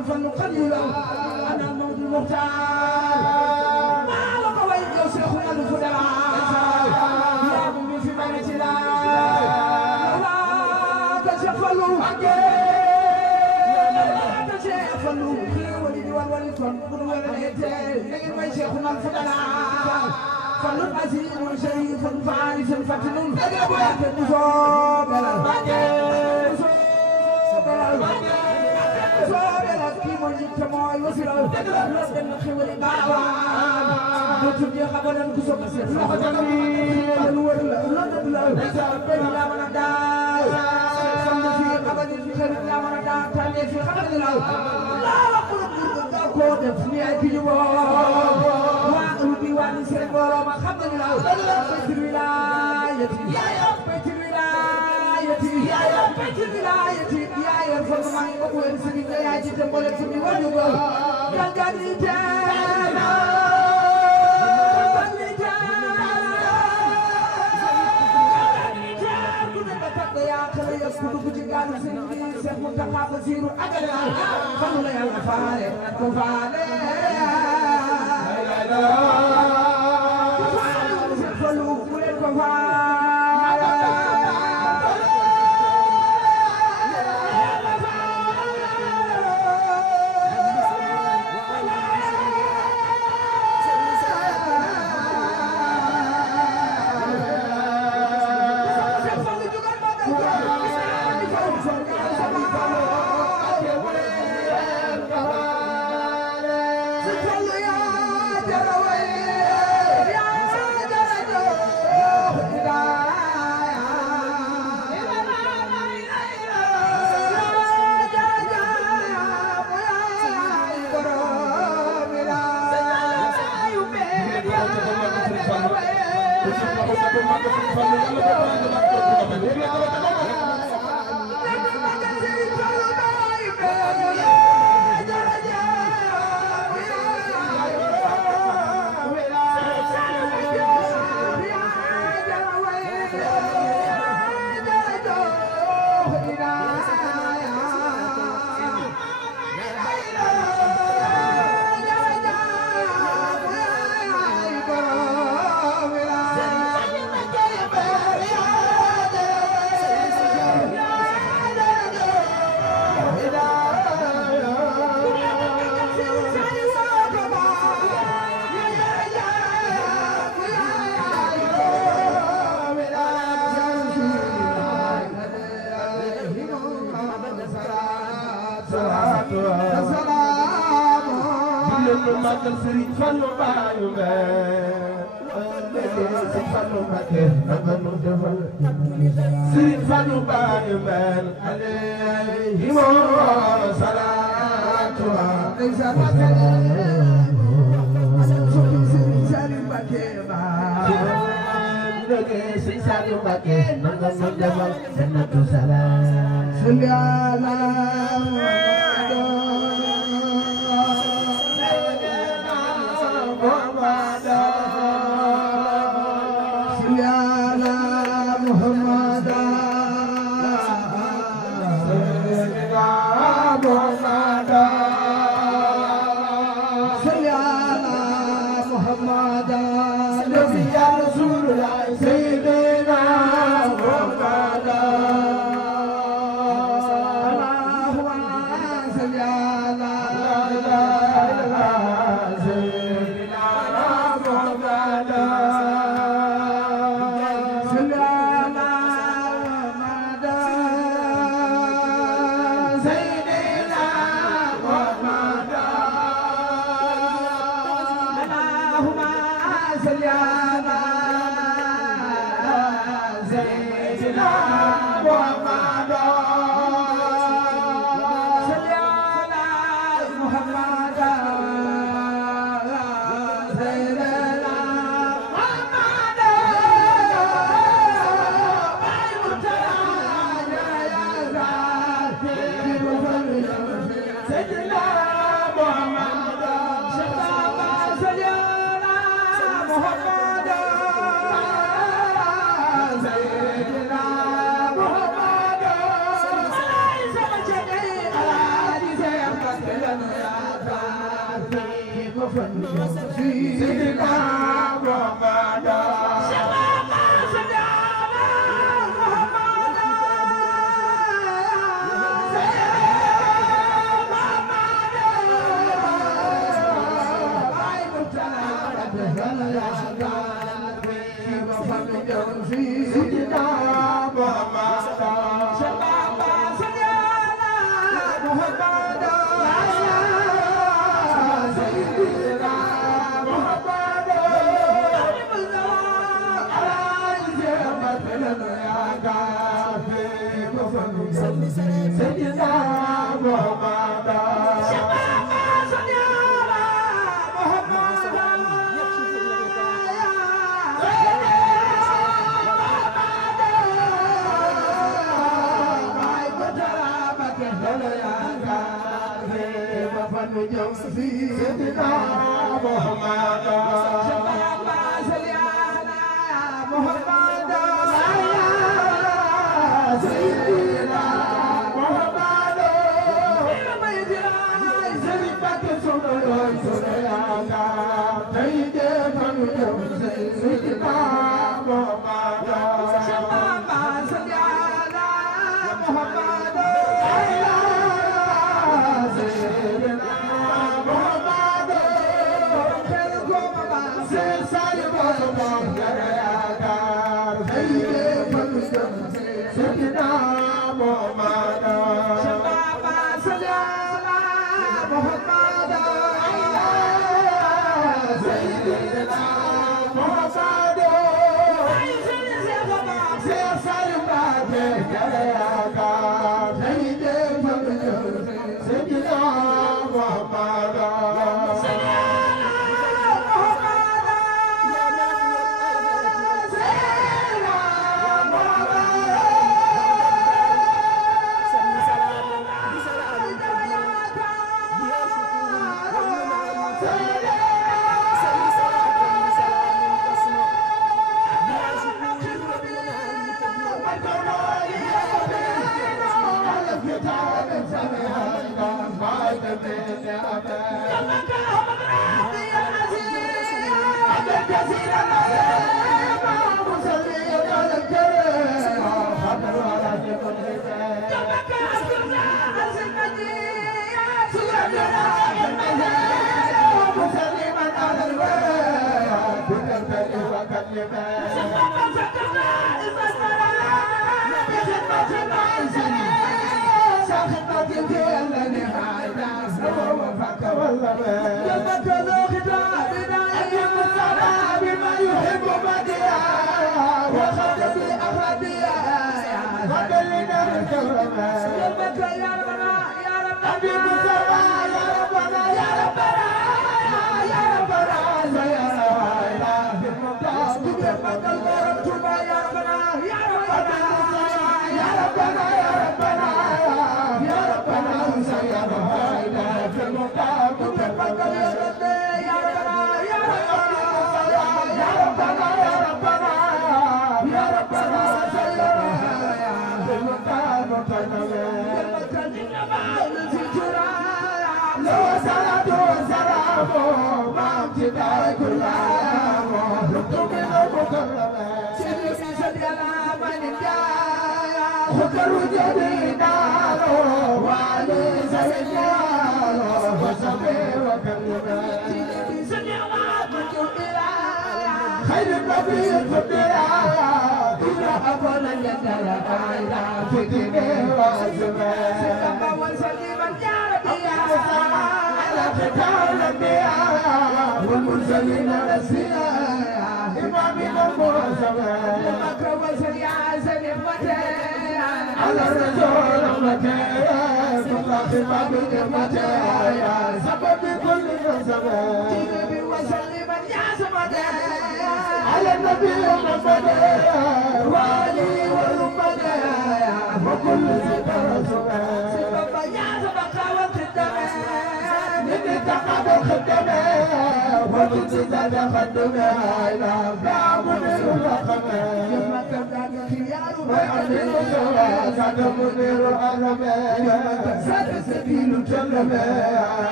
الفن قليلا أنا الموت المختار ما لك وين يا شيخنا الفدراء يا أبي في بيت الله لا تشفلوا فلو ولي والولي فن والولي لكن ما شيخنا الفدراء فلو عزيز شريف فارس فتن مصابلا مصابلا كي من يتماي وسيرا لدن خيولي باوان دوتو دي خبرن كسو كسر لخدني الولي لدن لا بين لا من داي خمد في خبر في خير لا من داي تاني في خبر لا ko def ni ay kiñu mo wa rubi wa ni seen borom xam na la betul wilayati ya ya betul wilayati ya ya betul wilayati ya ya fo ma ngi ko en sini ya ci te mbole sini wadu go gangani tana يا خلي يسكت بجيران سيدي شيخ منتخب وزير أجل خلوا يا الفارق كفالة لا خلوا كل كفالة magal Serigne Fallou bayu Serigne Fallou Mbacké nanga nu defal Serigne Fallou bayu alayhi salatu wa Serigne Saliou Mbacké nanga nu defal jannatu salam Seydina Muhammad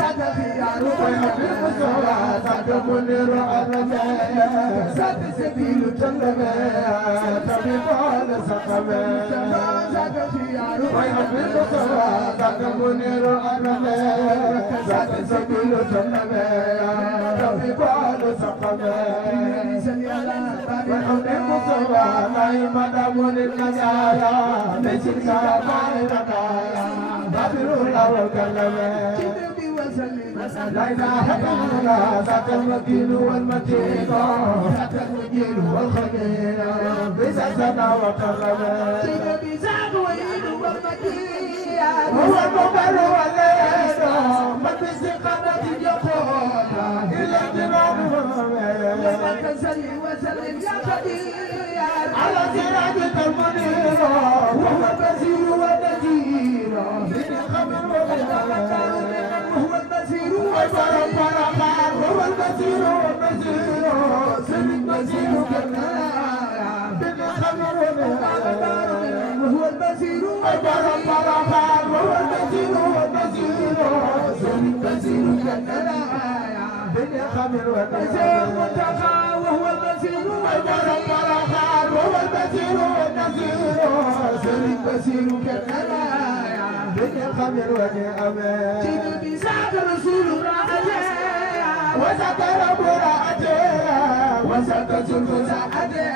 Sabe لا إله إلا الله ذاك الوكيل والمتين ذاك الوكيل والخبير بزازنا وكرمه سيدي ذاك الوكيل والمتين هو المبر والليل من باستقامة يقول إلى الجنان لما تسلي وسلم يا خبير على سراجك المنير وهو البصير والنذير من الخمر والغير هو البصير والبركات هو البصير والبصير سن البصير كالنار بالخمر وهو البصير والبركات هو البصير والبصير سن البصير كالنار بالخمر والبصير منتقى وهو البصير والبركات هو البصير والنذير سن البصير كالنار بالخمر والنعمة سيدي سعد رسول راحته وسكر براءته وسكر سلفزاته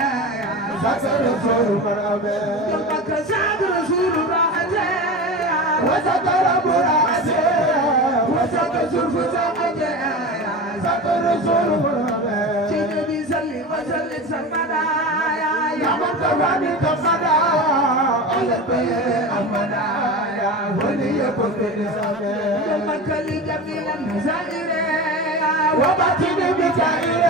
سكر رسول مرأمه يمك سعد رسول راحته وسكر براءته وسكر سلفزاته سكر رسول مرأمه سيدي سلم وسلم سلمنا يا من كفاني كفنا على البيت أمنا وليكن بلسانه المكة لجميل النزائر وباطن بجائر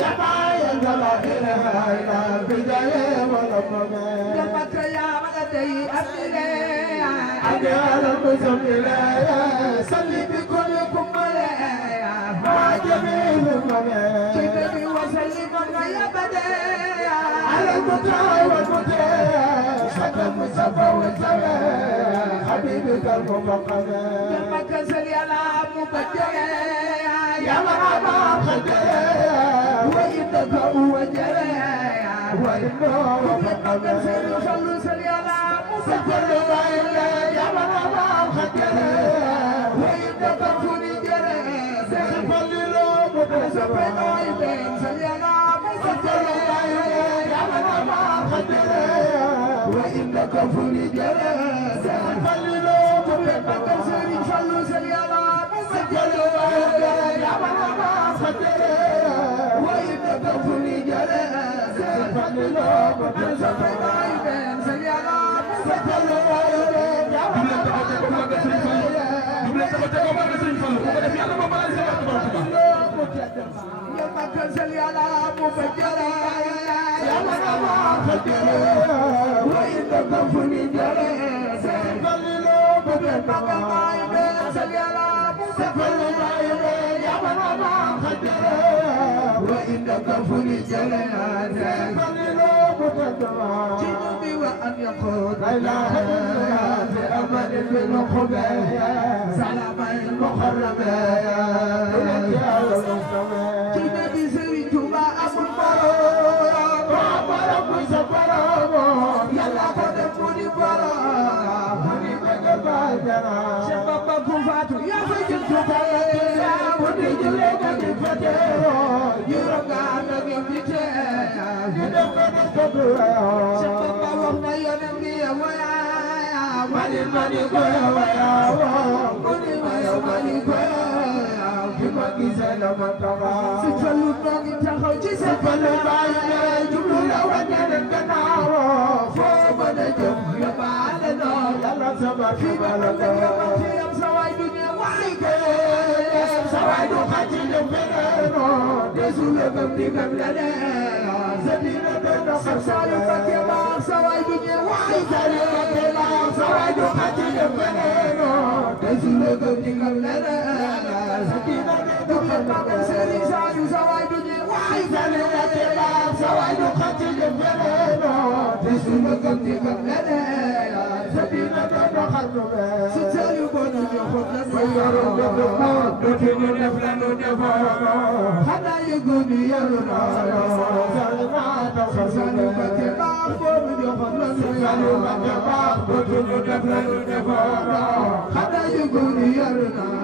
يا معي الجلائر إلى بداية ولمه المكة يا مغدي أمني أجعل المزمل صلي بكلكم مع جميل المنى كتبي وسلم يا بدي على المتع والمتع شكا المصطفى والزمان حبيبك المفقد يمك سلي على مبجر يا مرحبا خجر وإنك هو جرى وإنه وفقد صلوا سلي على مبجر يا مرحبا خجر وإنك فني جرى سيفللو مبسفين وإنك سلي على مبجر يا مرحبا خجر وإنك فني جرى سيفللو مبسفين صلوا سلي على مبجر يا مرحبا خجر وإنك فني جرى سيفللو مبسفين وإنك سلي على وأن يقول لا إله إلا في أمل بالخبايا سلام المخربايا إليك والمصطفى كنا بسري جمع أبو المرور وعبرك وسفرهم يلا قدموني برا هني مقبادنا شبابك فاتو يا فجل كفايا ودي جليك الفتير يرقى عنك يمتيا يدفن الكبير شبابك وقنا ينمي ويا مالي مالي كويا ويا مالي مالي كويا كما كيسانا مطغى سفلو نوغي تخوجي سفلو بايني جملو لوني نكناو فوبنا جم يبالنا يلا سبا في بالنا يم سواي دنيا وايكي سواي دو خاتي نفنانو دسولو كم دي كم لنا زدينا دنا خرسالو فكيما سواي دنيا وايكي سواي دو خاتي نفنانو دسولو كم دي كم لنا زدينا دنا خرسالو سواي دنيا وايكي سواي دو خاتي نفنانو دسولو كم دي كم لنا زدينا دنا خرسالو ستالو بنو يخوض bëtu ñu def la nu defoon xanaa yëgu ni yaru naa Saliou Mbacké baax boobu joxoon la nu Saliou Mbacké baax bëtu ñu def la nu defoon xanaa yëgu ni yaru naa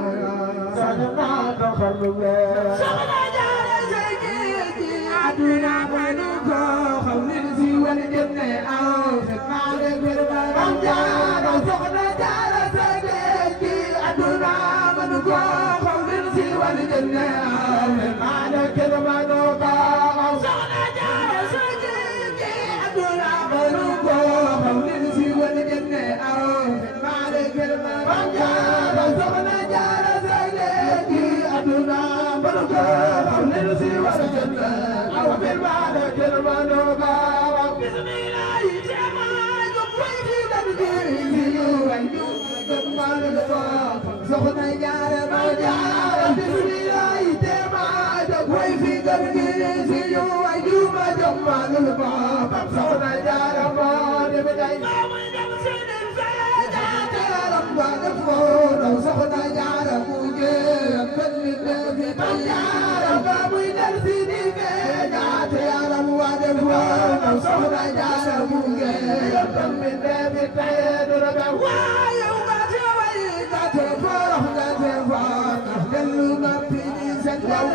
soxna Jaara Seydi aduna mënu ko xam ni si wala dem ne aw set maa de gër ba am jaara soxna Jaara Seydi aduna mënu ko xam ni si wala dem ne aw set maa de gër ba no ka soxna Jaara Seydi aduna mënu ko xam ni si wala dem ne aw set maa de gër ba am jaara soxna Jaara Seydi aduna mënu ko xam ni si wala dem ne aw set maa de gër ba no ka bismillah tema yo koy fi dal di ñu way ñu gëm mal ko soxna Jaara ma Jaara bismillah tema yo koy fi dal di ñu way ñu ma gëm mal ko soxna Jaara ma dem day ma muy dem seen fa Jaara ma def ko soxna Jaara mu je kan mi fi Jaara ma muy dal si di fe Jaara mu wa def ko soxna Jaara mu nge yotam mi debi tay dara ga waaye nga te way nga te forox nga te forox delu na pini sen waw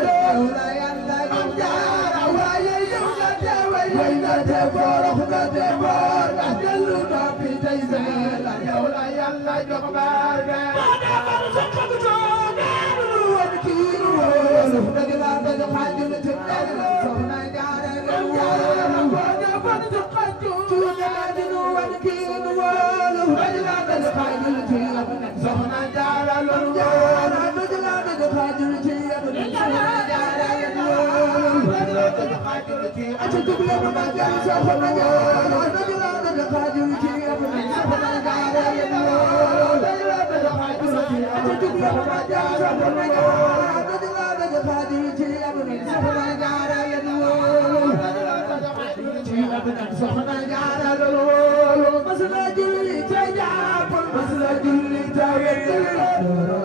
la Yàlla am Jaara waaye yow nga te way nga te forox nga te forox delu na pini tay sen yow la Yàlla jox barke da bar so ko to delu won ki ru dëgg la dëgg xajul ci soxna Jaara soxna Jaara loolu Jaara dëgg la dëgg xajul ci soxna Jaara dëgg la dëgg xajul ci ati dëgg la ma Jaara soxna Jaara dëgg la dëgg xajul ci soxna Jaara dëgg la dëgg xajul ci ati dëgg la ma Jaara soxna Jaara dëgg la dëgg xajul ci soxna Jaara soxna Jaara loolu masala julli ca jàppal masala julli ca wér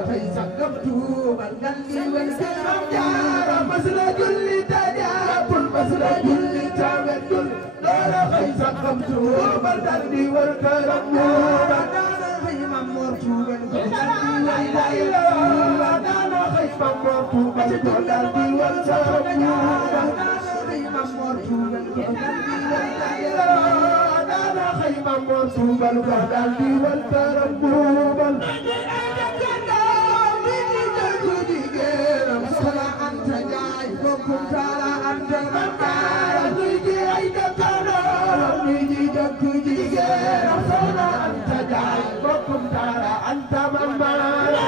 tey sangam tuubal ngan li wér Maam Jaara masala julli ca jàppal masala julli ca wér doora xëy sangam tuubal dal di wér këram tuubal daana xëy Maam Moor tuubal ko daana xëy Maam Moor tuubal ko dal di wér këram tuubal Maam Moor tuubal ko daana xëy Maam Moor tuubal ko dal di wal këram tuubal soxna Anta Njaay bokkum Taala Anta Maam Jaara nuy ji ay dëkkandoo nuy ji dëkk jigéenam soxna Anta Njaay bokkum Taala Anta Maam Jaara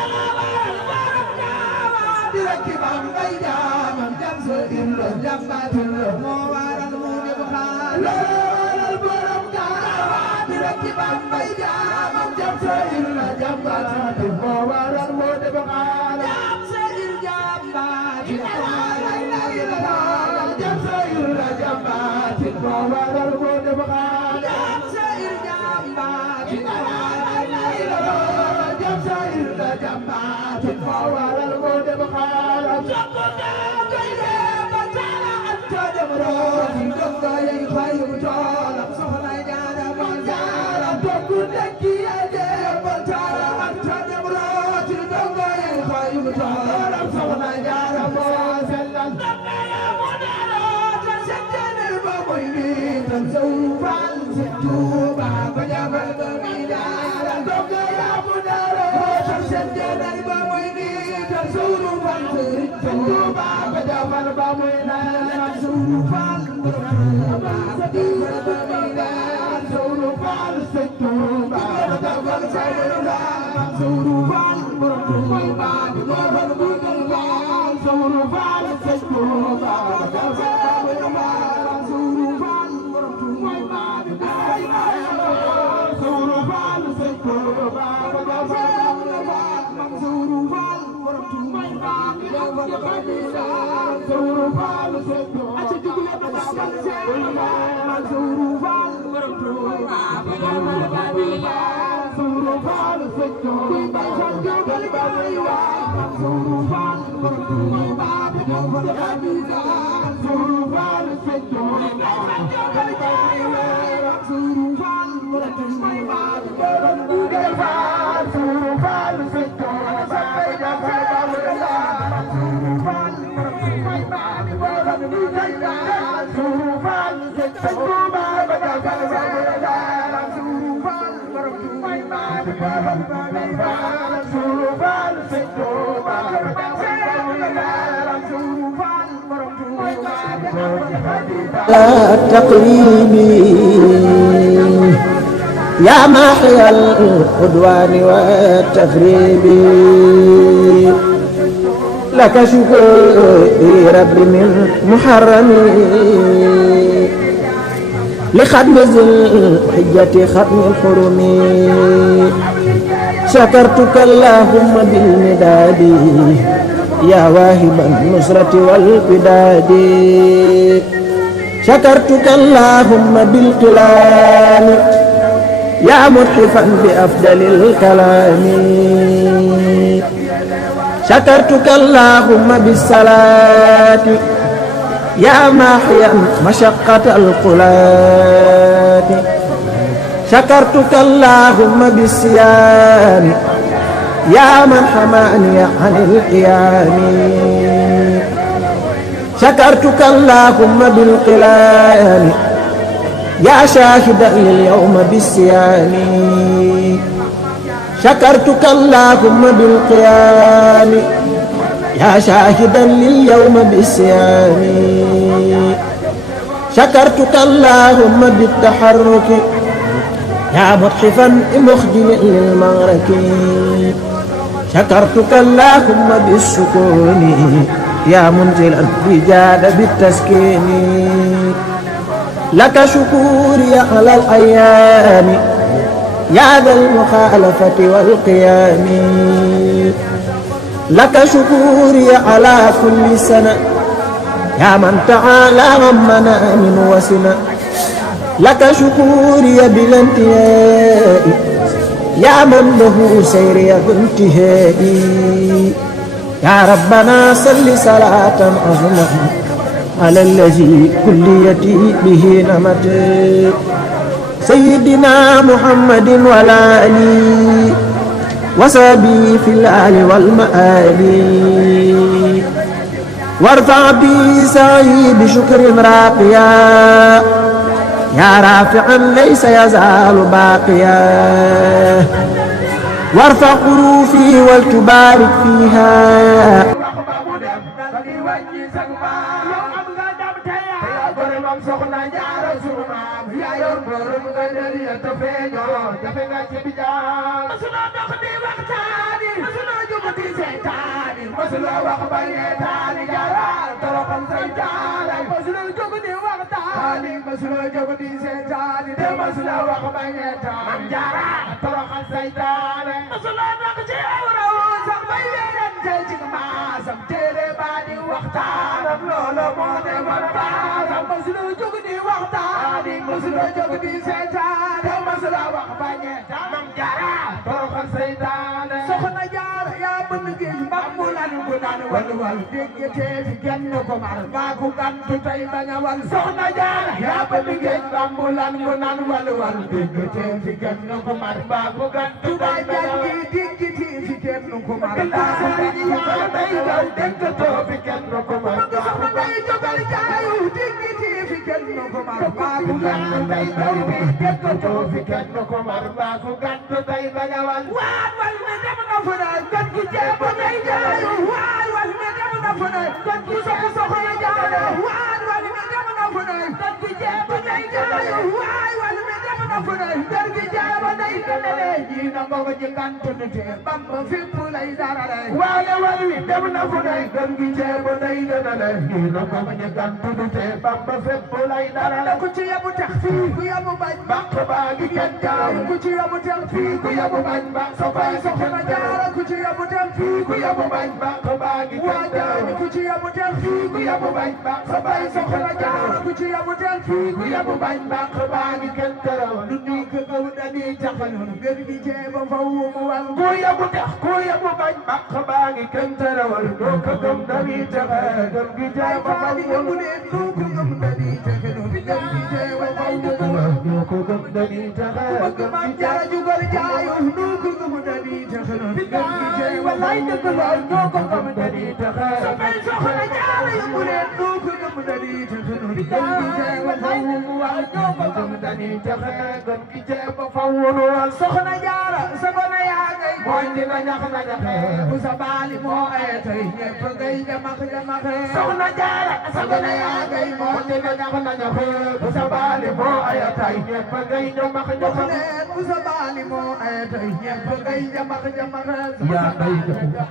di rekki Maam Mbay jaamam jam sa illa jambaatul moo waral mu dem xaal waral borom Kaaba di rekki Maam Mbay jaamam jam sa illa jambaatul moo waral mu dem xaal jam sa illa jambaatul jam sa illa jambaatul moo waral mu dem xaal jam sa illa jambaatul jam sa illa jambaatul moo waral mu dem xaal soxna Jaara ma Jaara bokku dekki ade Maam Jaara anta dem rooti dongo yi xayu toolam soxna Jaara mo sellal dongo ya mo daro ta seddene ba moy ni tan sawu fal si Tuuba ko jabal ba mi Jaara dongo ya mo daro ta seddene ba moy ni tan sawu fal si Tuuba ko jabal ba moy na sawu fal Mansour Fall لا تقريبي يا محيا العدوان والتخريب لك شكري ربي من محرمي لختم ذي الحجة ختم الحرم شكرتك اللهم بالمداد يا واهب النصرة والبداد شكرتك اللهم بالقلام يا متحفا بأفضل الكلام شكرتك اللهم بالصلاة يا ماحيا مشقة القلات شكرتك اللهم بالصيام يا من حماني عن القيام شكرتك اللهم بالقيام يا شاهدا لليوم بالصيام شكرتك اللهم بالقيام يا شاهدا لليوم بالصيام شكرتك اللهم بالتحرك يا متحفا مخجل للمغرك شكرتك اللهم بالسكون يا منزلا الرجال بالتسكين لك شكوري على الأيام يا ذا المخالفة والقيام لك شكوري على كل سنة يا من تعالى غمنا من وسنا لك شكوري بلا انتهاء يا من له سيري بانتهائي يا ربنا صل صلاة عظمى على الذي كليتي به نمت سيدنا محمد والآل وصحبه في الآل والمآل وارفع بي سعي بشكر راقيا يا رافعا ليس يزال باقيا وارفع حروفي ولتبارك فيها wal déggate fi kenn ko mar maa ko gantu tey bañ a wal soxna Jaara yaa bëgg géej bambulan mu nan wal déggate fi kenn ko mar maa ko gantu tey bañ a wal déggate fi kenn ko mar maa ko gantu tey bañ a wal déggate fi kenn ko mar soxna day jogal jaayu déggate fi kenn ko mar maa ko gantu tey bañ a wal déggate fi kenn ko mar maa ko gantu tey bañ a wal wal me dem na fa daal kat ki jéem a day jaayu wal me dem na fa daal kat ki soxna Jaara wal me dem na fa daal kat ki jéem a day jaayu wal me dem na fa daal kat ki jéem a day jaayu ji na ko ci kan tudde Bamba fépp lay dara lay wal mi dem na fa daal kat ki jéem a day dara ji na ko ci kan tudde Bamba fépp lay dara lay ku ci yabu tax fii ku yabu bañ bak ba gi kenn kaw ku ci yabu tax fii ku yabu bañ bak soxna Jaara ku ci yabu tax fii ku yabu bañ bak ba gi kenn kaw ku ci yabu tax fii ku yabu bañ bak soxna Jaara ku ci yabu tax fii ku yabu bañ bak ba gi kenn kaw du ni ko di taxanoon gën gi ceeba faw mu wal ku yabu tax ku yabu bañ bàq baa ngi kenn tarawal doo ko gëm dañuy taxe gëm gi ceeba faw mu ne doo ko gëm dañuy taxanoon gën gi ceeba faw mu wal doo ko gëm dañuy taxe gëm gi jaara jugal jaayu doo ko gëm dañuy taxanoon gën gi ceeba lay dëgg la doo ko gëm dañuy taxe samay soxna jaara yu mu ne doo ko gëm dañuy taxanoon gën gi ceeba faw mu wal doo ko gëm dañuy taxe gëm gi ceeba faw mu wal soxna jaara sa gone yaa ngay mooy dina ñax na ñaxe bu sa baali moo ay tey ñëpp ngay jamax jamaxe soxna jaara sa gone yaa ngay mooy dina ñax na ñaxe bu sa baali moo ay tey ñëpp ngay jamax jamaxe bu sa baali moo ay tey ñëpp ngay jamax jamaxe yaa ngay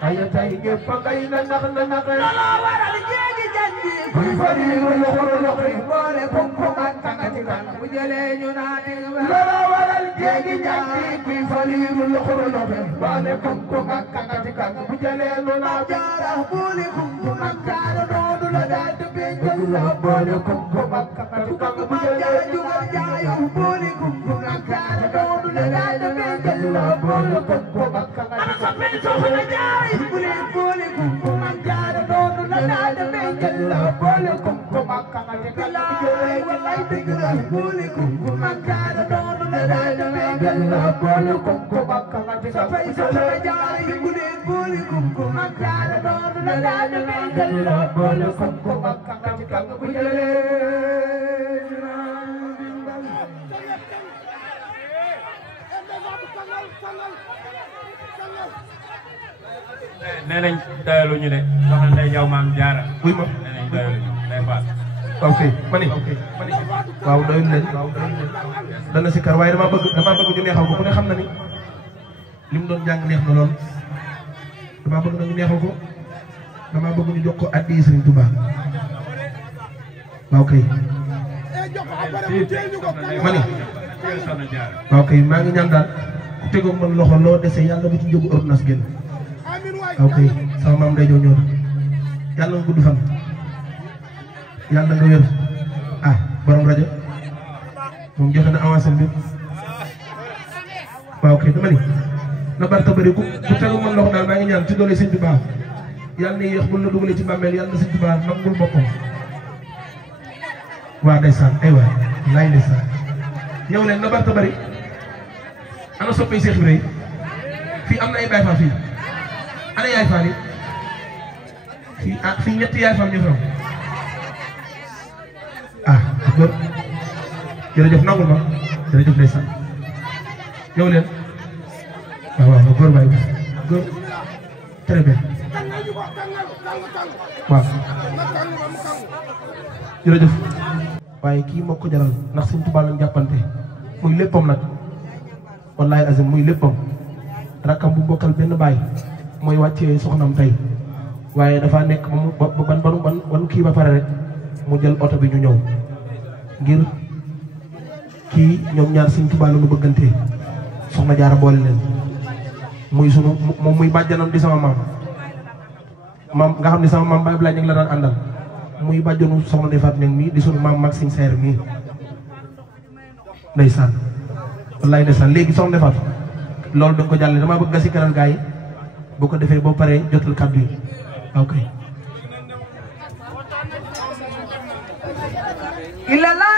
ay tey ñëpp ngay na ñax na ñaxe lolo waral jéegi janji kuy fariiru loxo loxo boole kumkum ak tangati kan bu jëlee ñu naa di lolo waral jéegi janji kuy fariiru loxo loxo boole kumkum ak tangati kan bu jëlee ñu naa jaara boole kumkum ak jaara noonu la daal di béjjal la boole kumkum ak tangati kan bu jëlee ñu jugal jaayu boole kumkum ak jaara noonu la daal di béjjal la boole kumkum ak tangati kan soxna jaara yi bu leen boole kumkum ak jaara noonu la daal di béjjal la boole kumkum ak tangati kan bu jëlee wallaay dëgg la boole kumkum ak jaara noonu la daal di béjjal la boole kumkum ak tangati kan fay soxna jaara yi bu leen boole kumkum ak jaara noonu la daal di béjjal la boole kumkum ak tangati kan bu jëlee nee nañ doyalu ñu de soxna Ndeye Diaw maam Jaara wuy ma nee nañ doyalu ñu day faat ok mani waaw doyul leen dana si kar waaye damaa bëgg ñu neexal ko ku ne xam na ni li mu doon jàng neex na lool damaa bëgg na ñu neexal ko damaa bëgg ñu jox ko addi Sëriñ Touba waaw kay mani soxna Jaara waaw kay maa ngi ñaan daal ku tegoo man loxo loo dese yàlla bu ci jógu ordonnance génn waaw kay sama maam day jow ñëw yàlla nga gudd fan yàlla nga wér ah borom rajo moom joxe na avance am bi waaw kay dama ni na barta bëri ku tegu man loxo daal maa ngi ñaan ci doole Sëñ Tuubaa yàlla na yéex bul la dugalee ci bàmmeel yàlla na Sëñ Tuubaa nangul boppam waa ndeysaan ay waay laay ndeysaan ñëw leen na barta bëri ana soppay Seex Ibra fii am na ay Baay Faal fii ana yaay Faal yi fii ah fii ñetti yaay Faal ñu fa ah góor jërëjëf nangul ma jërëjëf ndeysaan ñëw leen waaw waaw góor waay góor très bien waaw jërëjëf waaye kii moo ko jaral ndax Sëñ Tuubaa lañ jàppante muy léppam nag wallaay azim muy léppam rakkam bu bokkal benn baay mooy wàccee soxnam tey waaye dafa nekk ban kii ba pare rek mu jël oto bi ñu ñëw ngir kii ñoom ñaar Sëñ Tuubaa la ñu bëggante soxna Jaara boole leen muy sunu moom muy bàjjanam di sama maam nga xam ne sama maam Baye Ablaye ñu ngi la daan àndal muy bàjjanu soxna defaat ñang mii di sunu maam mag Sëñ Seer mii ndeysaan wallaay ndeysaan léegi soxna defaat loolu danga ko jàlle dama bëgg nga si kanal gaa yi boo ko defee boo paree jotal kàddu yi ok ila la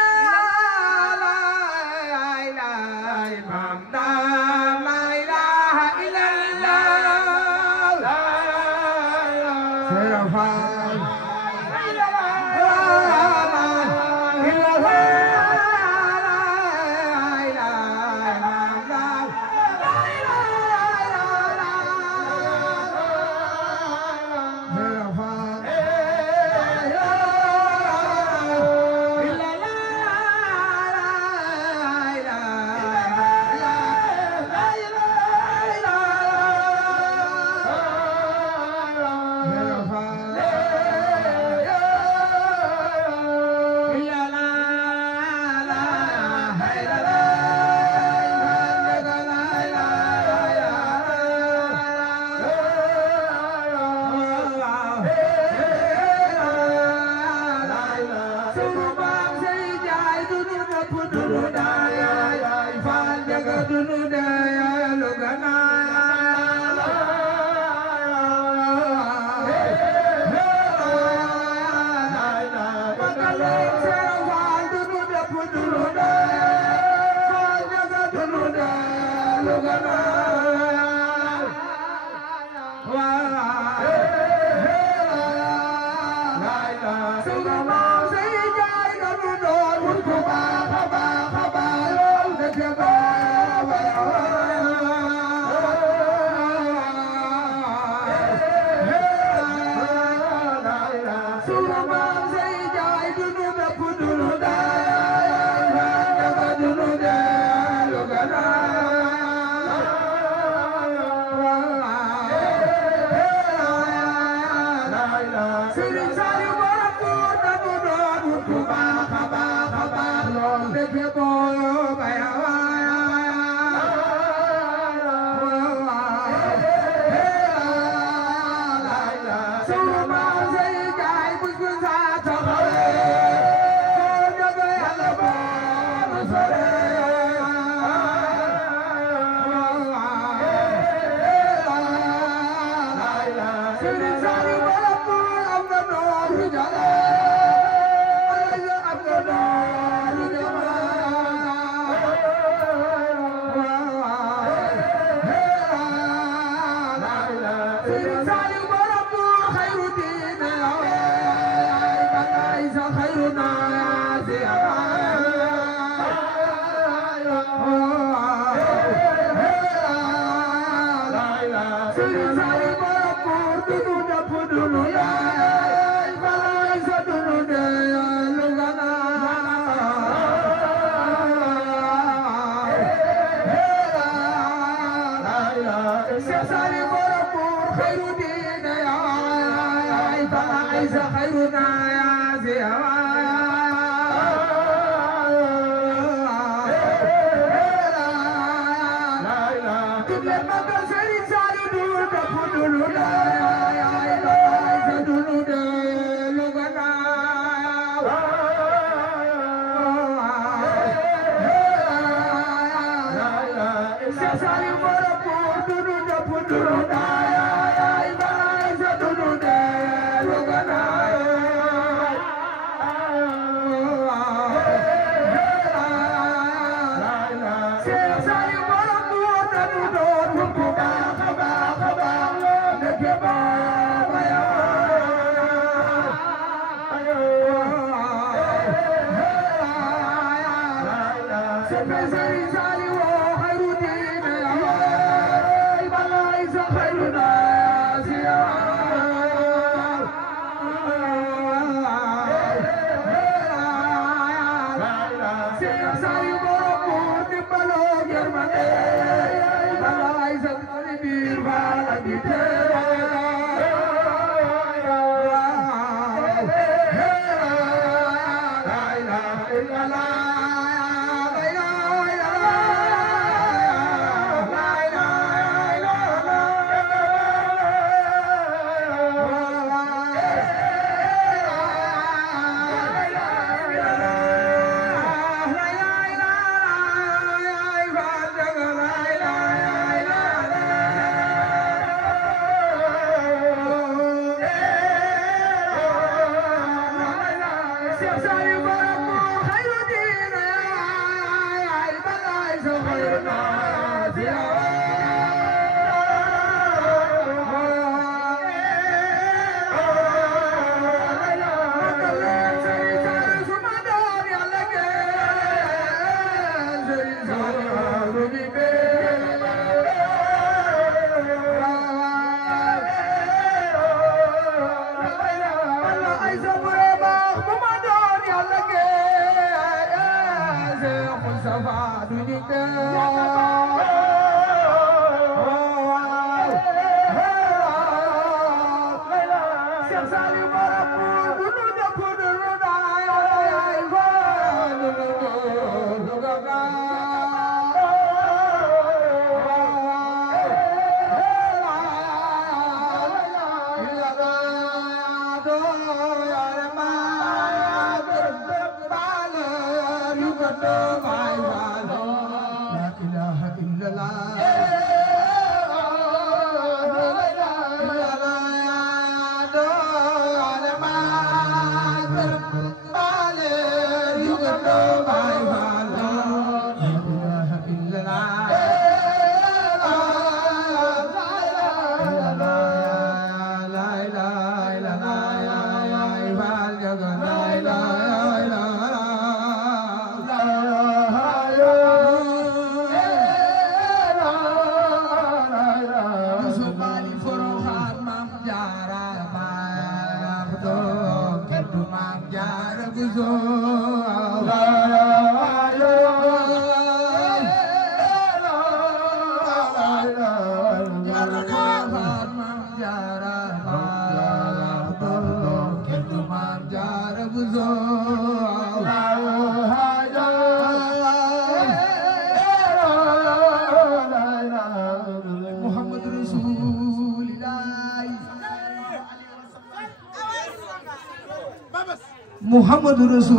محمد رسول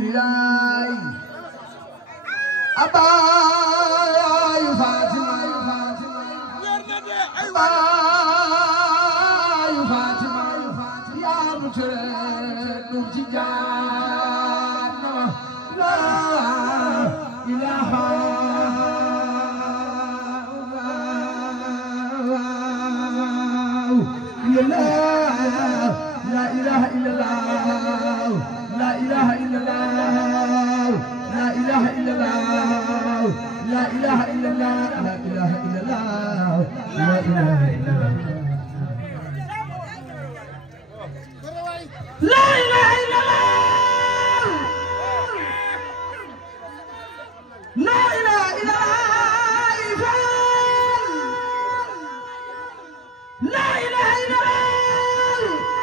الله أبا فاطمة أبا فاطمة يا مجرد نرجان لا إله إلا الله لا إله إلا الله لا إله إلا الله لا إله إلا الله لا إله إلا الله لا إله إلا الله لا إله إلا الله لا إله إلا الله لا إله إلا الله لا إله إلا الله لا إله إلا الله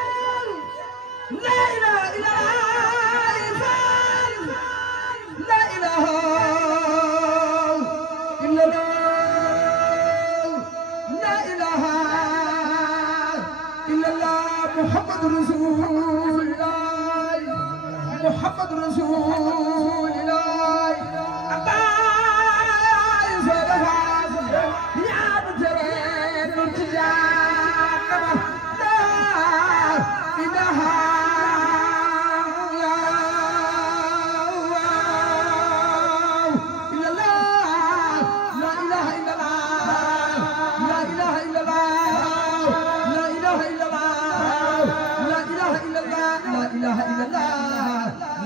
لا إله إلا الله لا إله إلا الله محمد رسول الله محمد رسول الله يا مجرد ارتجاع لا إله إلا الله لا إله إلا الله لا إله إلا الله لا إله إلا الله لا إله إلا الله لا إله إلا الله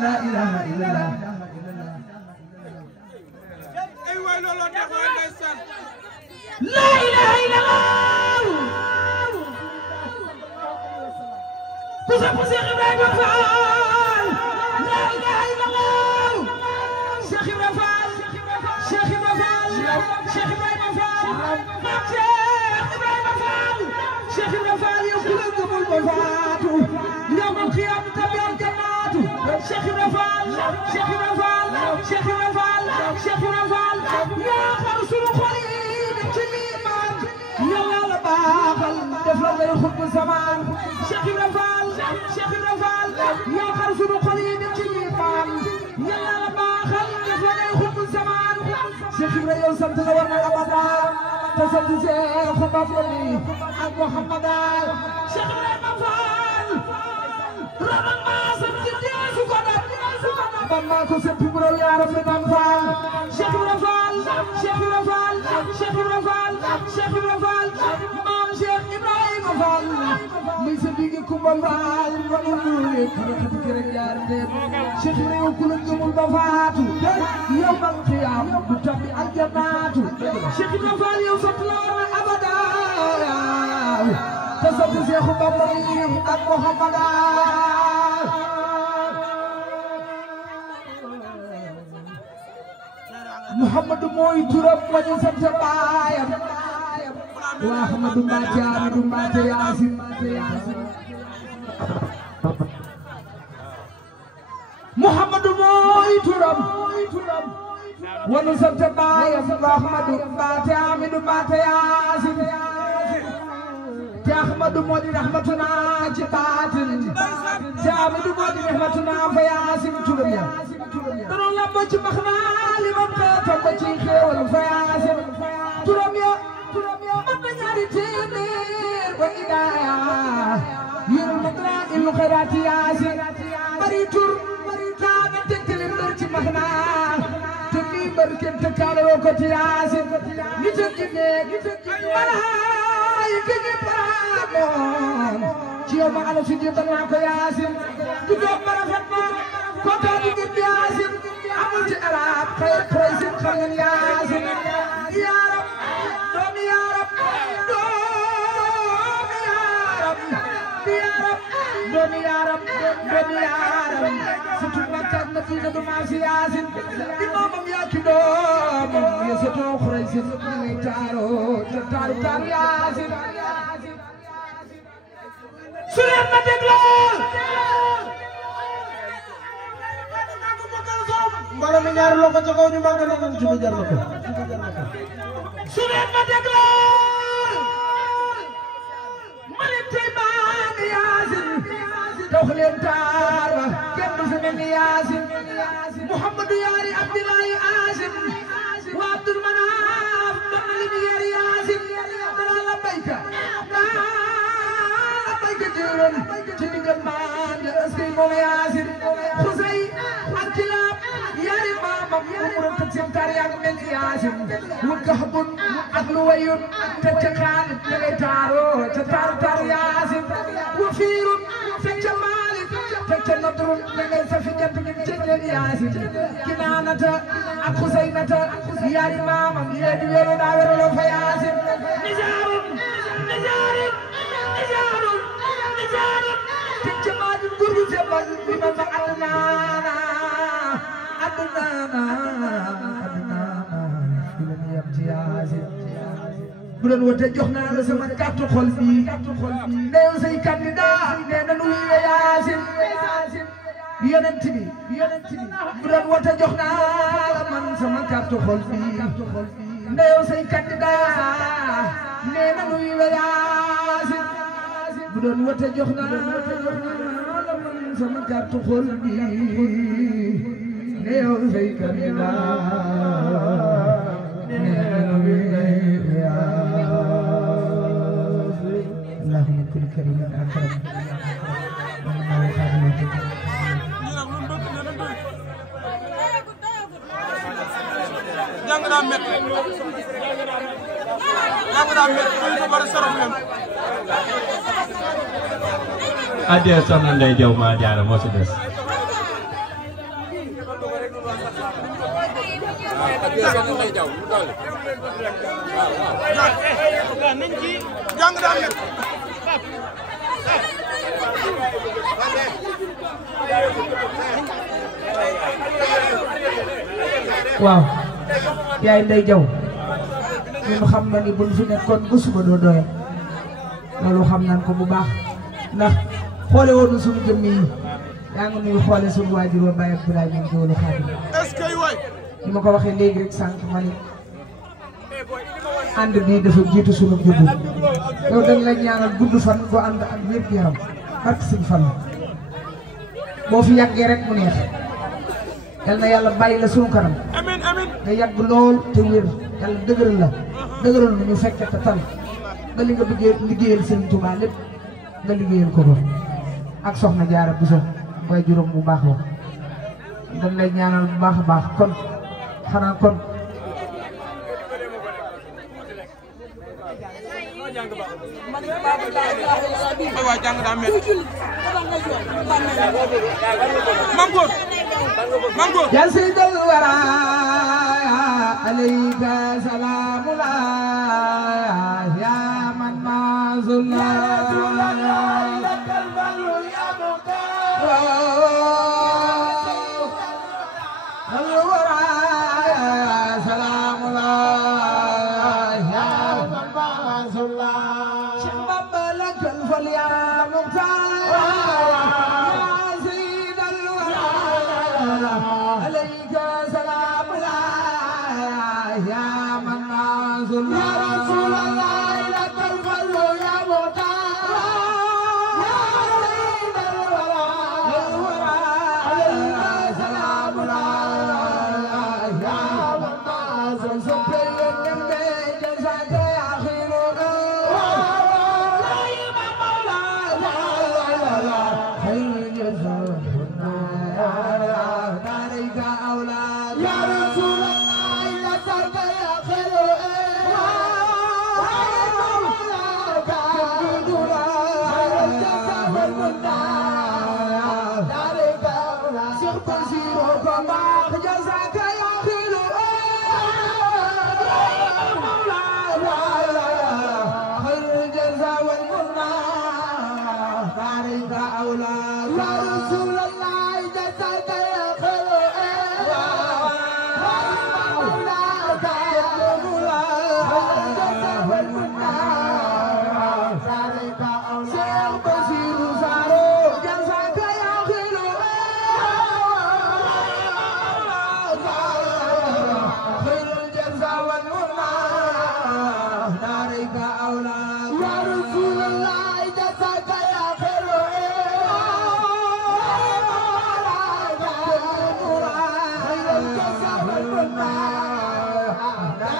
لا إله إلا الله لا إله إلا الله كوسا شيخ إبراهيم فعال لا إله إلا الله شيخ إبراهيم فعال شيخ إبراهيم فعال شيخ إبراهيم فعال شيخ إبراهيم فعال شيخ إبراهيم فعال يقول لكم الوفاة يوم القيامة تبين الجنات شيخ إبراهيم فعال شيخ إبراهيم فعال شيخ إبراهيم فعال شيخ إبراهيم فعال يا خرسول خليل الجليمان يلا لباقل دفل يخط الزمان شيخ إبراهيم فعال شيخ إبراهيم فعال يا خرسول خليل الجليمان يلا لباقل دفل يخط الزمان شيخ إبراهيم سنت لورنا أبدا تسلت شيخ بابلي أبو محمد شيخ إبراهيم فعال رمضان ما سنت ديسو قدر بما كسب برو يا رب الأنفال شيخ إبراهيم فعال شيخ إبراهيم فعال شيخ إبراهيم فعال شيخ إبراهيم فعال مام شيخ إبراهيم فعال من سبيك كوبا فعال ونقول كرخت كرجال شيخ إبراهيم كلكم البفات يوم القيامة بتبي الجنات شيخ إبراهيم فعال يوم ستلون أبدا تصدق شيخ بابلي أبو محمد محمد موي تراب وجه سبت بايم واحمد ماتي عبد ماتي ياسين محمد موي تراب وجه سبت بايم واحمد ماتي عبد ماتي ياسين يا أحمد مودي رحمتنا جباتن يا أحمد مودي رحمتنا فياسين ترابيا دنو لامبو ci maxna li man xeetam ba ci xéewal fayaasem turam ya man na ñaari téeméer ba idaaya yërul ma dara ilu xeraati yaasin bari tur kaana tegtali mbër ci maxna te nii mbër kenn te kaaloo ko ci yaasin nit ak jinne malaay ki ñi paraamoon ci yow ma ala si jibal naa ko yaasin du doog ma rafet ma kontaan di ngir yaasin amul ci arab xëy si xam ngeen yaasin yaaram doomi yaaram doomi yaaram yaaram doomi yaaram doomi yaaram surtout Makka ak Madina du maa si yaasin imaamam yaa ki doomam ya sotoo xëy si muy taaro taaru yaasin su leen ma dégloo mbooloo mi ñaari loxo ca kaw ñu màggal na ci bi jar na ko su leen ma dégloo ma leen tey maam yaasin dox leen taar mel ni Yaasin Muhammadu yaari Abdullahi Asim wa Abdul Manaf doon li mu yaari Yaasin dara la bayka diiroon ci digal maan la askay moom Yaasin Xusay ak Kilaab yaari maamam umra tëg seen taar yaa ngi mel ni Yaasin wa Kahbun ak Luwayun teg ca Xaalid da ngay taaroo ca taaru Yaasin wa Fiirun teg ca Maalik teg ca Nadrun da ngay safi jant gi teg leen Yaasin Kinaanata ak Xusaynata yaari maamam yee di wéeru daa wéraloo fa Yaasin Nijaarun tecce maajum gurgu sebal bi ma adnaana filen yam ci Yaasin bu doon wote jox naa la sama carte xol bi neew say candidat nee na nu wiwe Yaasin yonent bi bu doon wote jox naa la man sama carte xol bi neew say candidat nee na nu wiwe Yaasin bu doon wote jox naa la man sama carte xol bi ne yow say candidat ne nu wiwe Yaasin allahumma kulli karimin akram jàng daa métti ko bari sorof leen addiya soxna Ndey Jaw maa jaara moo ci des jàng daa métti waaw yaay Ndey Jaw ñun xam na ni buñ fi nekkoon ba suba doo doyal loolu xam nañ ko bu baax ndax xoole woonu suñu jëmm yi yaa ngi nuy xoole suñu waajur wa Baye Abdoulaye ñoom Géwëlu Xaadim ni ma ko waxee léegi rek sànq ma ni ànd bii dafa jiitu suñu juddu yow dañ la ñaanal gudd fan boo ànd ak wér gu yaram barke Sëñ Fallu boo fi yàggee rek mu neex yal na yàlla bàyyi la suñu kanam nga yàgg lool te wér yàlla dëgëral la dëgëral na ñu fekke te tal nga li nga bëggee liggéeyal Sëriñ Tuubaa lépp nga liggéeyal ko ko ak soxna Jaara Buso waaye juróom bu baax la dañ lay ñaanal bu baax a baax kon xanaa kon waa jàng daa métti Mangor ya sayyidal wara alayka salamullah ya man mazullah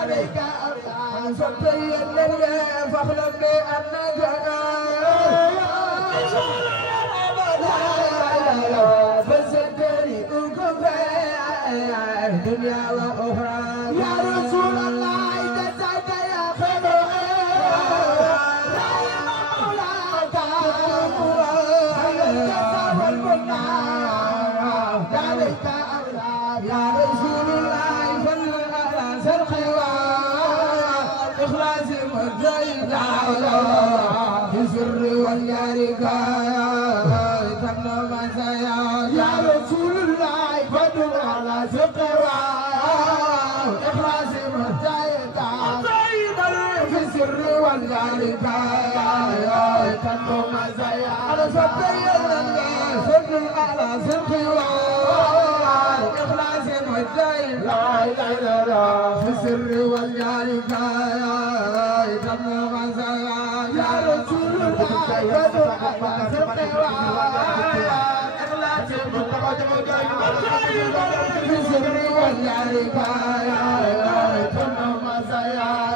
عليك أنا صبي اللي فخلق بأنك فسكري أنكم دنيا وأخرى يا رسول الله جزاك يا خير يا رسول الله فلنا سرقي إخلاص مجيد في سر واليارك تمنى مسايا يا رسول الله فلنا على سرقي إخلاص مجيد في سر واليارك تمنى مسايا على سرقي على سرقي إخلاص مجيد لا إله إلا الله في السر والجارك تبنى مسايا يا رسول الله إخلاص في السر والجارك تبنى مسايا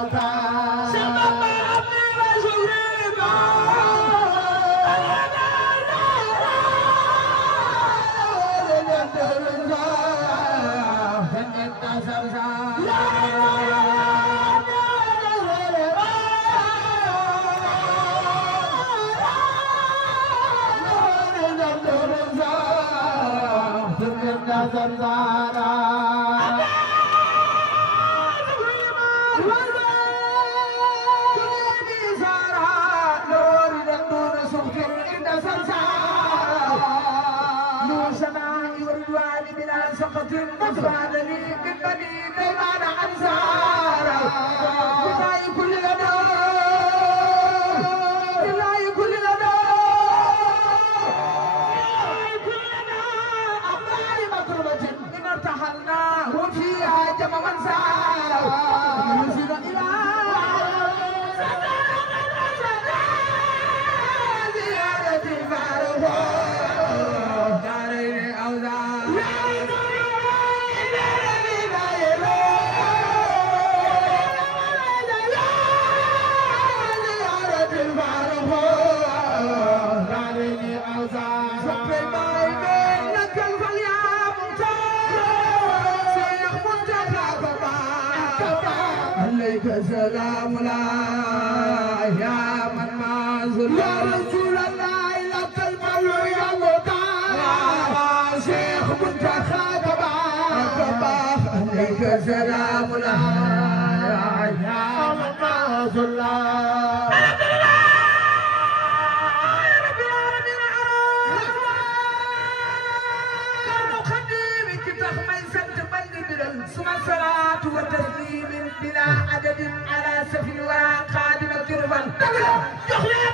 سلام الله يا من معذور يا رسول الله لك المولى يا مطاع شيخ منتخى كباخ عليك سلام الله يا من معذور صلاة وتسليم بلا عدد على سفي وقادم الكرفان جخلين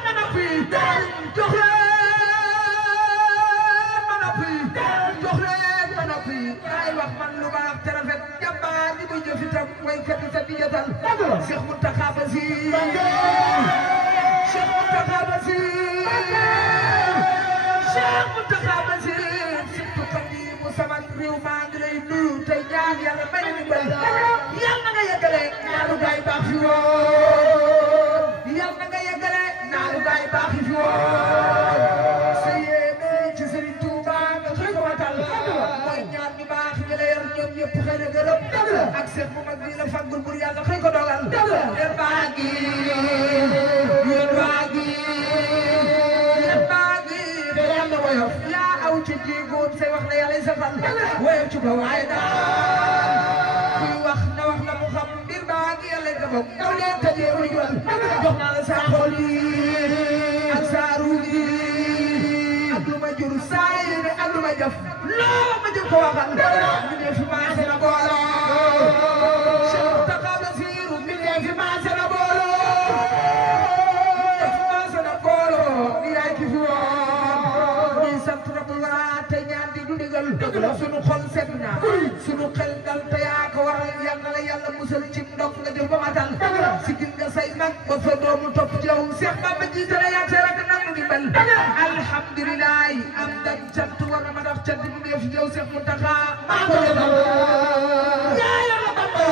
منافي اي وقت من لباق ترفت جبان دي بجفتك ويكت سبية شيخ منتخى بزير شيخ منتخى بزير سبت قديم وسمك ريو مانجلي نو تيجان يالا ميني بل يالا nga yegale naaru gaay baax fi woon yàlla nga yegale naaru gaay baax fi woon sa yéene ci Serigne Touba nga xëy ko watal mooy ñaar ñu baax ñi la yor ñoom ñëpp xëy na gërëm ak seet bu mag bi la fàggul bur yàlla xëy ko dogal yéen baagi te yàlla woyof yaa aw ci jiigoon say wax na yàlla safal woyof ci ko waaye daal wax na mu xam mbir baa ngi yàlla nga bokk daw leen tëjee wu ñu jox naa la saa xol yi ak saa ruug yi ak lu ma jur saa yéene ak lu ma jëf loo ma jëf ko waxal mi ne fi maase na booloo Cheikh Taxa Basiru mi ne fi maase na booloo ni yaay ki fi woon ni sant rabbul wara te ñaan di du ndigal sunu xol set na sunu xel dal te yaa ko waral yàlla la yàlla musal ci ndox nga jëf ba matal sigil nga say mag ba sa doomu topp ci yow Cheikh Bamba jiite la yaa rek nangu ngi mel alhamdulilah am dan cant war na ma daf cant bu def ci yow Cheikh Mountakha maa ko yëgal yaa yàlla Bamba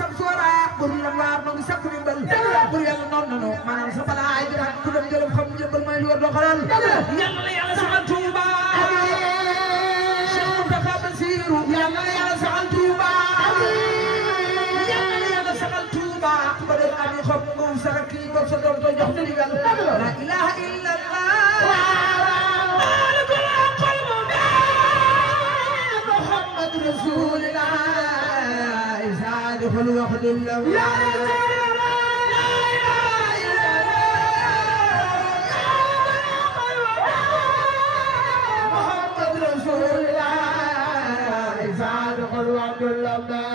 sam soora bur la waar no ngi sakku ndimbal bur yàlla noon nanu maanaam sa balaay bi ku dem jëlam xam jëmbal may lu doxalal yàlla la yàlla saxal Tuuba Cheikh Mountakha Bassirou yàlla la yàlla saxal Tuuba yàlla la yàlla saxal Tuuba ba dem ami xob moom saxal kii bopp sa doom to jox na digal la ilaha illallah محمد رسول الله صادق الوحد الله لا محمد رسول الله صادق الوحد الله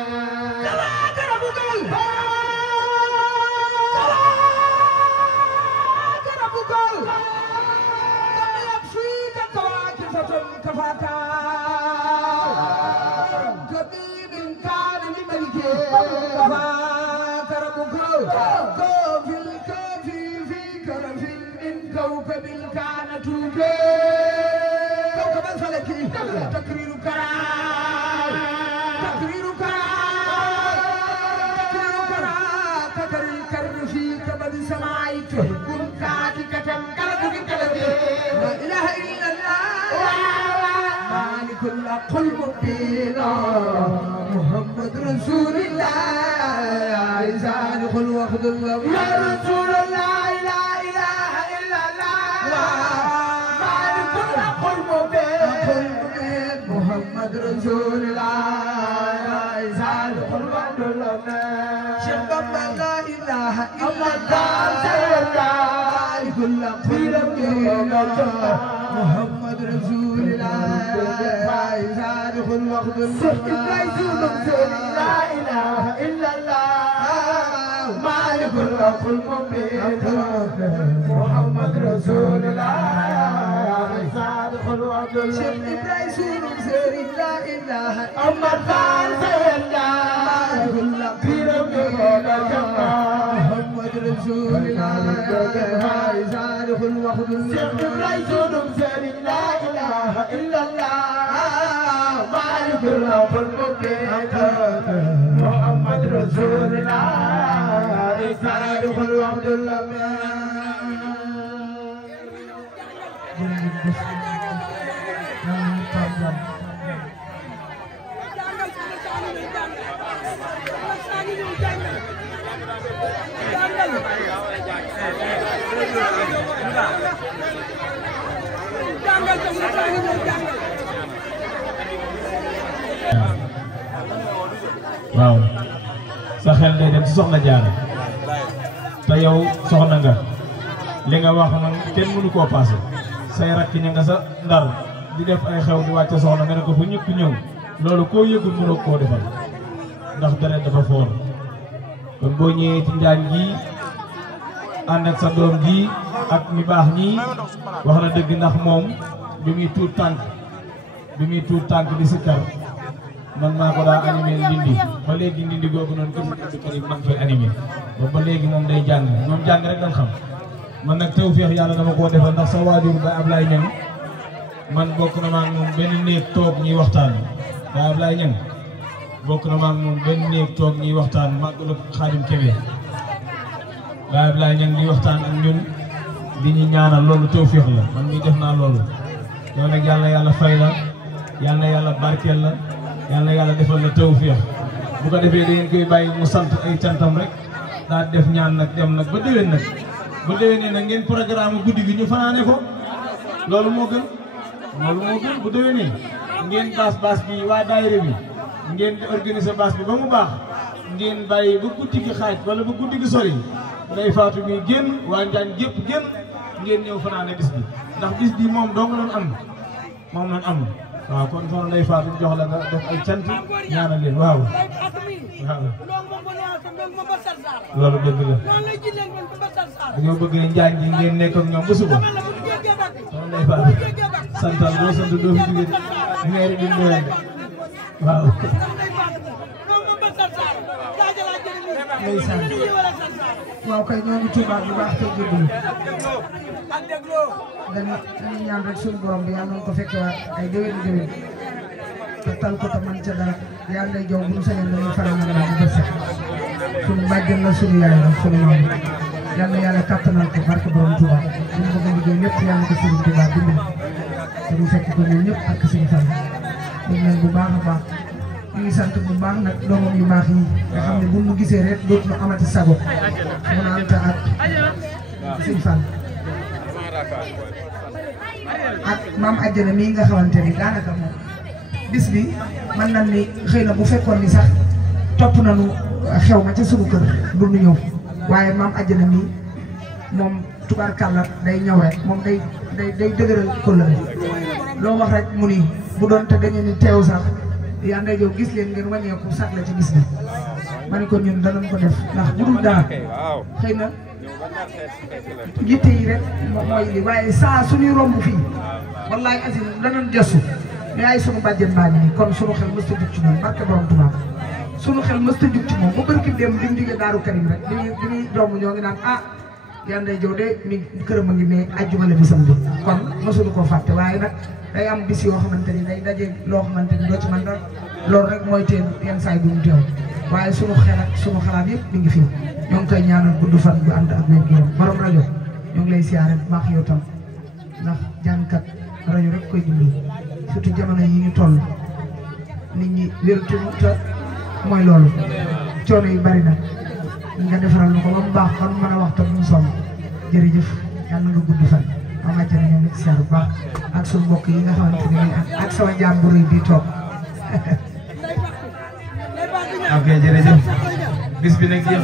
تكرير كرام تكرير كرام تكرير كرام تكرير كرم في كبد سمايت كن كاتكة كلبك كلبي لا إله إلا الله مالك الأقل مبين محمد رسول الله صادق الوحد الله يا رسول الله لا إله إلا الله مالك الأقل مبين محمد رسول الله صادق الوعد الله شباب لا اله الا الله كل محمد رسول الله صادق الوعد الله لا اله الا الله مالك القلب محمد رسول الله صادق الوعد الله لا إله أما الفان سيدنا محمد رسول الله صادق الوحد لا إله إلا الله مالك الملك محمد رسول الله صادق الوحد waaw sa xel day dem ci soxna Jaara te yow soxna nga li nga wax man kenn mënu koo passé say rakk ña nga sa ndar di def ay xew di wàcce soxna nga ne ko fa ñëpp ñëw loolu koo yëgul mënoo koo defal ndax deret dafa foor kon boo ñëwee ci njaañ gi ànd ak sa doom ji ak mi baax ñii wax na dëgg ndax moom bi muy tuut tànk di sikkar man maa ko daa animé ndindi ba léegi ndindi googu noonu kër Abdou Karim maa ngi fay animé ba léegi moom day jàng ñoom jàng rek dañ xam man nag tawfeex yàlla dama koo defal ndax sa waajur ba Ablaye Niang man bokk na maa moom benn néeg toog ñuy waxtaan ba Ablaye Niang bokk na maa moom benn néeg toog ñuy waxtaan màggal ak Xaadim Kebe ba Ablaye Niang di waxtaan ak ñun di ñu ñaanal loolu tawfeex la man mii def naa loolu yow nag yàlla fay la yàlla barkeel la yàlla defal la tawfeex bu ko defee da ngeen koy bàyyi mu sant ay cantam rek daa def ñaan nag dem nag ba déwén nag ba déwénee nag ngeen programme guddi gi ñu fanaane ko loolu moo gën bu déwénee ngeen baas bi waa daayira bi ngeen di organiser baas bi ba mu baax ngeen bàyyi ba guddi gi xaaj wala ba guddi gi sori Ndeye Fatou mi génn waa Njaañ gépp génn ngeen ñëw fanaane bis bi ndax bis bi moom dong lañ am waaw kon soxna Ndeye Fatou jox la nga def ay cant ñaanal leen waaw loolu dëgg la dañoo bëgg ne Njaañ ji ngeen nekk ak ñoom ba suba soxna Ndeye Fatou santal doo sant doo fi jógee maire bi Ndoye waaw ndeysaan waaw kay ñoo ngi tuubaat bu baax te jéggalu dañuy ñaan rek suñu borom bi yàlla nañu ko fekkewaat ay déwén te tal ko te man ca dara yàlla day jow bu ñu sañoon dañuy faral di def sax bàjjen la sunu yaay la sunu maam yal na yàlla kattanal ko barke borom Touba ñu bëgg a liggéey lépp yàlla ko Serigne Touba dimbali te mu fekk ko ñun ñëpp ak suñu fan ñu leen bu baax a baax ñu ngi sant bu baax nag doomam yu baax yi nga xam ne bu ñu gisee rek dootuñu amati sago mun a anta ak suñu fan ak maam àjjana mii nga xamante ni daanaka moom bis bi man nañ ni xëy na bu fekkoon ni sax topp nañu xew ma ca suñu kër du ñu ñëw waaye maam àjjana mii moom tubaarkàlla day ñëw rek moom day dëgëral kóllëre loo wax rek mu ni bu doon te dañu ni teew sax yaa nday jow gis leen ngeen wàññeeku sax la ci bis bi ma ni ko ñun danañ ko def ndax bu dul dara xëy na yitte yi rek mooy li waaye saa suñuy romb fii wallaay asim danañ josu yaay sunu bàjjen baa ngi nii kon sunu xel mës ta jug ci moom barke borom Tuubaa sunu xel mës ta jug ci moom ba barki dem bi mu jógee Daaru Karim rek bi ñuy romb ñoo ngi naan ah yaa nday jow de mi këram a ngi ne ajjuma la bisam bi kon mësuñu koo fàtte waaye nag day am bis yoo xamante ni day daje loo xamante ni doo ci mën dara loolu rek mooy teen yenn saa yi du mu teew waaye sunu xel ak sunu xalaat yëpp mi ngi fi ñoo ngi koy ñaanal gudd fan bu ànd ak wér gu yaram borom rajo ñoo ngi lay siyaare bu baax yow tam ndax jàngkat rajo rek koy dundee surtout jamono yi ñu toll nit ñi wératuñu te mooy loolu coono yu bari na nga defaral ñu ko ba mu baax ba mu mën a wax te mu sonn jërëjëf yàlla nga gudd fan am na ñoom it siyaare bu baax ak suñu mbokk yi nga xamante ni ak sama jaam bu rëy bii toog. ok jërëjëf bis bi nag yéen